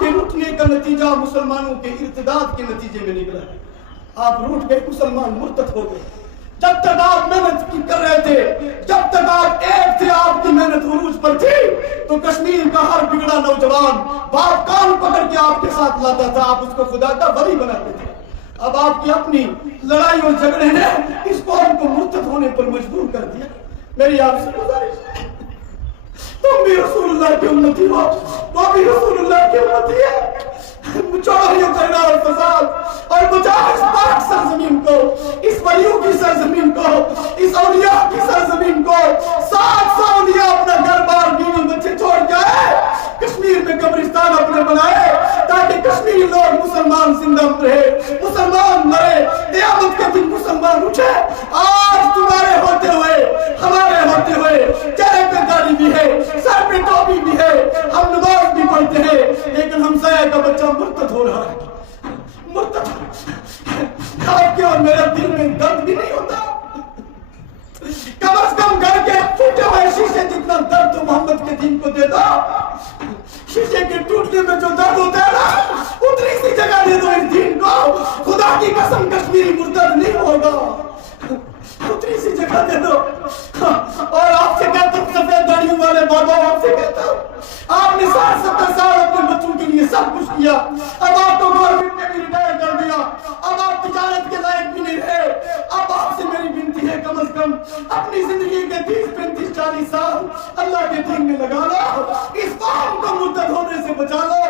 आपके रुकने का नतीजा मुसलमानों के इर्तिदाद के नतीजे में निकला है। आप रूठ गए, मुसलमान मुर्तद हो गए। जब तक आप मेहनत कर रहे थे, जब तक आप एक थे, आपकी मेहनत उरूज पर थी, तो कश्मीर का हर बिगड़ा नौजवान बाप कान पकड़ के आपके साथ लाता था, आप उसको खुदा का वली बनाते थे। अब आपकी अपनी लड़ाई और झगड़े ने इस कौम को मुर्तद होने पर मजबूर कर दिया। मेरी आपसे गुजारिश, तुम भी रसूलुल्लाह की उम्मती हो, वो भी रसूलुल्लाह की उम्मती है। छोड़ो ये झगड़ा और फसाद और बचाओ इस पाक सरजमीन को, इस वलियों की सरजमीन को, इस औलिया की सरजमीन को। 700 औलिया अपना घर बार बीवी बच्चे छोड़ के आए, कश्मीर में कब्रिस्तान अपने बनाए ताकि कश्मीरी लोग मुसलमान जिंदा रहे, मुसलमान मरे, क़यामत के दिन मुसलमान उठे। आज तुम्हारे होते हुए, हमारे होते हुए चेहरे पे दाढ़ी भी है, सर पे टोपी भी है, हम नमाज भी पढ़ते हैं, लेकिन हमसाया का बच्चा मुर्तद हो रहा है। मुर्तद आपके और मेरे दिल में दर्द भी नहीं होता। कम से कम घर के टूटे हुए शीशे जितना दर्द तो मोहम्मद के दीन को दे दो। शीशे के टूटने में जो दर्द होता है ना, उतनी सी जगह दे दो इस दीन को। खुदा की कसम कश्मीरी मुर्तद नहीं होगा, उतनी सी जगह दे दो। और आपसे कहता हूँ सफेद दाढ़ियों वाले बाबा, आपसे कहता हूँ, आपने 60-70 साल अपने बच्चों के लिए सब कुछ किया, अब आपको गवर्नमेंट ने भी रिटायर कर दिया, अब आप तिजारत के लायक भी नहीं रहे। अब आपसे मेरी विनती है, कम से कम अपनी जिंदगी के 30-35-40 साल अल्लाह के दीन में लगा लो, इस कौम को मुर्तद होने से बचा लो।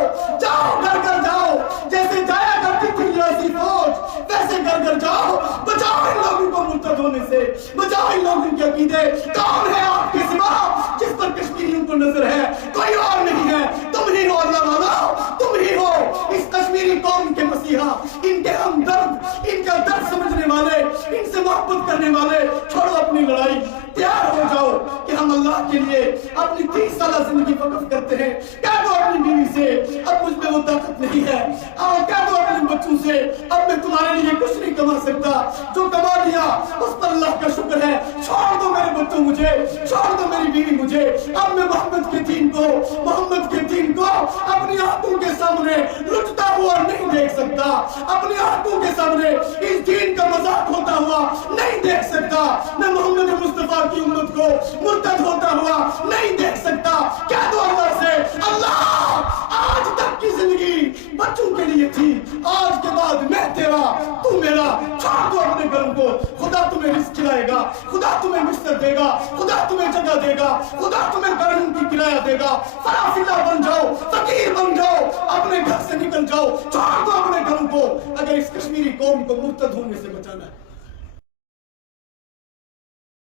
जाओ घर घर जाओ, जैसे जाया करती थी यासी फौज, वैसे घर घर जाओ, बचाओ इन लोगों को मुर्तद होने से, बचाओ इन लोगों के अकीदे। कौन है आपके सिवा जिस पर कश्मीरियों को नजर है? कोई और नहीं है, तुम ही हो अल्लाह वाला, तुम ही हो इस कश्मीरी कौम के मसीहा, इनके हमदर्द, इनका दर्द समझने वाले, इनसे मोहब्बत करने वाले। छोड़ो अपनी लड़ाई, तैयार हो जाओ कि हम अल्लाह के लिए अपनी 30 साल जिंदगी वक्फ करते हैं। कह दो अपनी बीवी से, अब मुझ में वो ताकत नहीं है। आओ कह दो अपने बच्चों से, अब मैं तुम्हारे लिए कुछ नहीं कमा सकता, जो कमा लिया उस पर अल्लाह का शुक्र है। छोड़ दो मेरे बच्चों मुझे, छोड़ दो मेरी बीवी मुझे। अब मैं मोहम्मद के दीन को, मोहम्मद के दीन को अपनी आंखों के सामने लुटता हुआ नहीं देख सकता, अपनी आंखों के सामने इस दीन का मजाक होता हुआ नहीं देख सकता। मैं मोहम्मद मुस्तफा की उम्मत को मुर्तद होता हुआ नहीं देख सकता। कह दो अल्लाह से, अल्लाह आज तक की जिंदगी बच्चों के लिए थी, आज के बाद मैं तेरा, तू मेरा। छोड़ दो अपने घरों को, खुदा तुम्हें रिस्क खिलाएगा, खुदा तुम्हें मिस्टर देगा, खुदा तुम्हें जगह देगा, खुदा तुम्हें घरों की किराया देगा। फराफिला बन जाओ, फकीर बन जाओ, अपने घर से निकल जाओ, छोड़ दो अपने घरों को, अगर इस कश्मीरी कौम को मुर्तद होने से बचाना है।